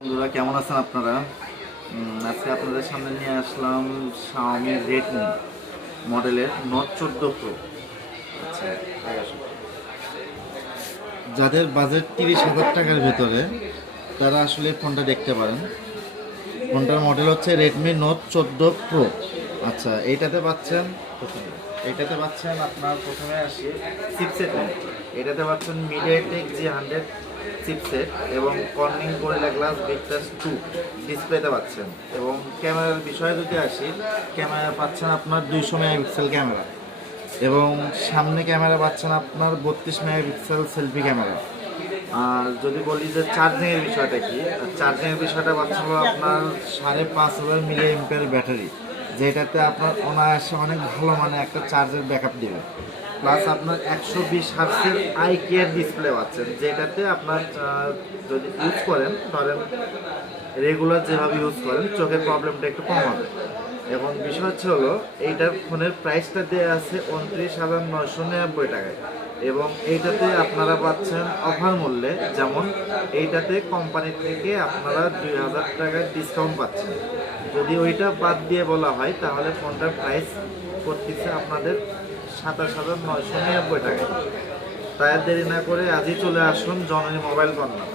বন্ধুরা কেমন আছেন আপনারা? আজকে আপনাদের সামনে নিয়ে আসলাম Xiaomi Redmi মডেলের Note 14 Pro। আচ্ছা, যাদের বাজেট 30,000 টাকার ভেতরে তারা আসলে ফোনটা দেখতে পারেন। ফোনটার মডেল হচ্ছে Redmi Note 14 Pro। আচ্ছা, এইটাতে পাচ্ছেন আপনার প্রথমে আসি চিপসেট। এটাতে পাচ্ছেন MediaTek G100 চিপসেট এবং কর্নিং গরিলা গ্লাস ভিক্টাস 2 ডিসপ্লেতে পাচ্ছেন। এবং ক্যামেরার বিষয়ে যদি আসি, ক্যামেরা পাচ্ছেন আপনার 200 মেগাপিক্সেল ক্যামেরা এবং সামনে ক্যামেরা পাচ্ছেন আপনার 32 মেগাপিক্সেল সেলফি ক্যামেরা। আর যদি বলি যে চার্জিংয়ের বিষয়টা কি, চার্জিংয়ের বিষয়টা পাচ্ছেন আপনার 5,500 mAh ব্যাটারি, যেটাতে আপনার অনায়াসে অনেক ভালো মানে একটা চার্জের ব্যাকআপ দেবে। প্লাস আপনার 120 হার্টজের আই কেয়ার ডিসপ্লে পাচ্ছেন, যেটাতে আপনার যদি ইউজ করেন ধরেন রেগুলার যেভাবে ইউজ করেন চোখের প্রবলেমটা একটু কম হবে। এবং বিষয় হচ্ছে হলো এইটার ফোনের প্রাইসটা দেওয়া আছে 29,999 টাকায় এবং এইটাতে আপনারা পাচ্ছেন অফার মূল্যে, যেমন এইটাতে কোম্পানি থেকে আপনারা 2,000 টাকার ডিসকাউন্ট পাচ্ছেন। যদি ওইটা বাদ দিয়ে বলা হয় তাহলে ফোনটার প্রাইস করতেছে আপনাদের 27,999 টাকায়। তাই আর দেরি না করে আজই চলে আসুন জননী মোবাইল কর্নার।